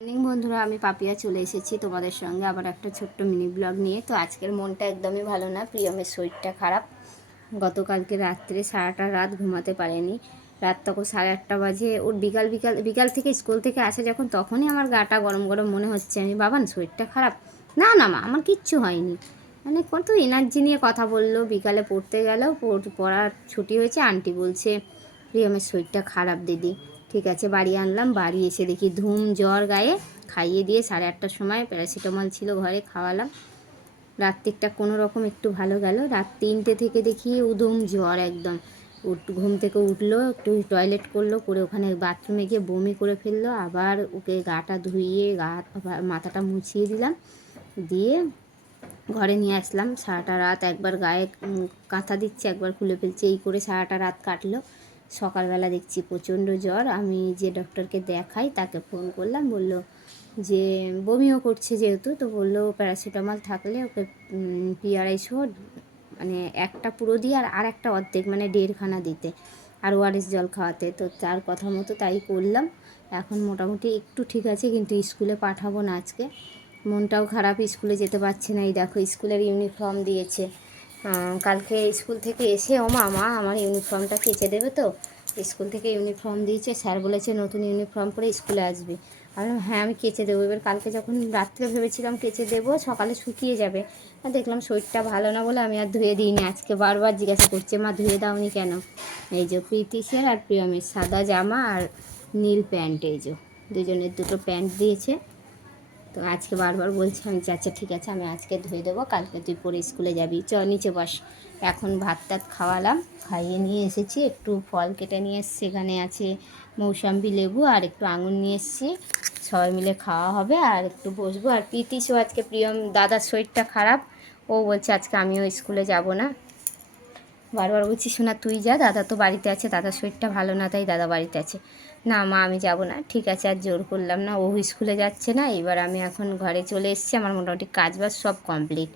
Morning বন্ধুরা, আমি পাপিয়া চলে এসেছি তোমাদের সঙ্গে আবার একটা ছোট্ট মিনি ব্লগ নিয়ে। তো আজকের মনটা একদমই ভালো না প্রিয়মের শরীরটা খারাপ। গতকালকে রাত্রে সারাটা রাত ঘুমাতে পারেনি। রাত তখন সাড়ে আটটা বাজে। ওর বিকাল বিকাল বিকাল থেকে স্কুল থেকে আসে যখন তখনই আমার গাটা গরম গরম মনে হচ্ছে। আমি, বাবান, শরীরটা খারাপ? না না, মা, আমার কিচ্ছু হয়নি। মানে কত এনার্জি নিয়ে কথা বলল। বিকালে পড়তে গেল পড়ার ছুটি হয়েছে। আন্টি বলছে প্রিয়মের শরীরটা খারাপ, দিদি। ঠিক আছে, বাড়ি আনলাম, বাড়ি এসে দেখি ধুম, জ্বর গায়ে, খাইয়ে দিয়ে সাড়ে আটটার সময় প্যারাসিটামল ছিল ঘরে খাওয়ালাম। রাত্রিকটা কোনো রকম একটু ভালো গেল। রাত তিনটে থেকে দেখি উদম জ্বর একদম। ঘুম থেকে উঠল, একটু টয়লেট করল, করে ওখানে বাথরুমে গিয়ে বমি করে ফেলল, আবার ওকে গাটা ধুইয়ে গা মাথাটা মুছিয়ে দিলাম। দিয়ে ঘরে নিয়ে আসলাম। সারাটা রাত একবার গায়ে কাঁথা দিচ্ছে, একবার খুলে ফেলছে, এই করে সারাটা রাত কাটলো। সকালবেলা দেখছি প্রচণ্ড জ্বর। আমি যে ডক্টরকে দেখাই তাকে ফোন করলাম, বলল যে বমিও করছে যেহেতু, তো বলল প্যারাসিটামল থাকলে ওকে পিআরআইশো মানে একটা পুরো দিয়ে আর আর একটা অর্ধেক মানে দেড়খানা দিতে। আর ওআরএস জল খাওয়াতে। তো তার কথা মতো তাই করলাম। এখন মোটামুটি একটু ঠিক আছে, কিন্তু স্কুলে পাঠাবো না আজকে। মনটাও খারাপ, স্কুলে যেতে পারছে না। এই দেখো, স্কুলের ইউনিফর্ম দিয়েছে। কালকে স্কুল থেকে এসে, ও মা মা, আমার ইউনিফর্মটা কেচে দেবে তো? স্কুল থেকে ইউনিফর্ম দিয়েছে, স্যার বলেছে নতুন ইউনিফর্ম পরে স্কুলে আসবি। আমি হ্যাঁ আমি কেচে দেবো। এবার কালকে যখন রাত্রে ভেবেছিলাম কেচে দেবো, সকালে শুকিয়ে যাবে। আর দেখলাম শরীরটা ভালো না বলে আমি আর ধুয়ে দিইনি। আজকে বারবার জিজ্ঞাসা করছে, মা, ধুয়ে দাওনি কেন? এই যে প্রীতিশের আর প্রিয়মের সাদা জামা আর নীল প্যান্ট, এই যে। দুজনের দুটো প্যান্ট দিয়েছে। তো আজকে বারবার বলছি আমি যে, আচ্ছা ঠিক আছে আমি আজকে ধুয়ে দেবো কালকে তুই পরে স্কুলে যাবি। চ নিচে বস। এখন ভাত টাত খাওয়ালাম খাইয়ে নিয়ে এসেছি একটু ফল কেটে নিয়ে এসেছি এখানে আছে মৌসাম্বি লেবু আর একটু আঙুর নিয়ে এসেছি। সবাই মিলে খাওয়া হবে আর একটু বসবো। আর প্রীতিশও আজকে প্রিয়ম দাদার শরীরটা খারাপ ও বলছে আজকে আমিও স্কুলে যাব না। বারবার বলছি শোনা তুই যা, দাদা তো বাড়িতে আছে, দাদার শরীরটা ভালো না, তাই দাদা বাড়িতে আছে। না মা, আমি যাব না। ঠিক আছে, আর জোর করলাম না, ও স্কুলে যাচ্ছে না, এবার আমি এখন ঘরে চলে এসেছি, আমার মোটামুটি কাজ বাজ সব কমপ্লিট।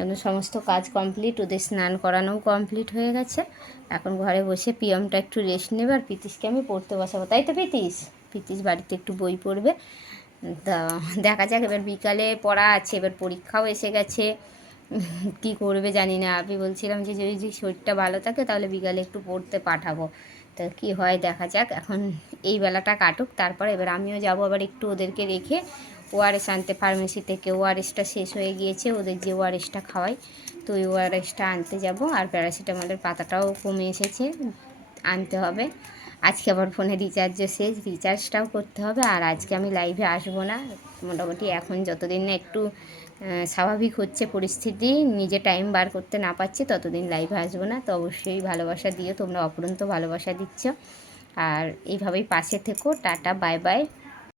এখন সমস্ত কাজ কমপ্লিট, ওদের স্নান করানোও কমপ্লিট হয়ে গেছে। এখন ঘরে বসে পিয়মটা একটু রেস্ট নেবে, আর পিতিসকে আমি পড়তে বসাবো। তাই তো পিতিস পিতিস বাড়িতে একটু বই পড়বে। তা দেখা যাক, এবার বিকালে পড়া আছে, এবার পরীক্ষাও এসে গেছে। কি করবে জানি না। আমি বলছিলাম যে, যদি শরীরটা ভালো থাকে তাহলে বিকালে একটু পড়তে পাঠাবো। তো কি হয় দেখা যাক, এখন এই বেলাটা কাটুক। তারপর এবার আমিও যাব আবার একটু ওদেরকে রেখে ওআরএস আনতে। ফার্মেসি থেকে ওআরএসটা শেষ হয়ে গিয়েছে, ওদের যে ওআরএসটা খাওয়াই, তো ওই ওআরএসটা আনতে যাব। আর প্যারাসিটামলের পাতাটাও কমে এসেছে, আনতে হবে। আজকে আবার ফোনে রিচার্জও শেষ রিচার্জটাও করতে হবে আর আজকে আমি লাইভে আসব না। মোটামুটি এখন যতদিন না একটু স্বাভাবিক হচ্ছে পরিস্থিতি, নিজে টাইম বার করতে না পারছি, ততদিন লাইভে আসব না। তো অবশ্যই ভালোবাসা দিও, তোমরা অপরন্ত ভালোবাসা দিচ্ছ। আর এইভাবেই পাশে থেকো, টাটা বাই বাই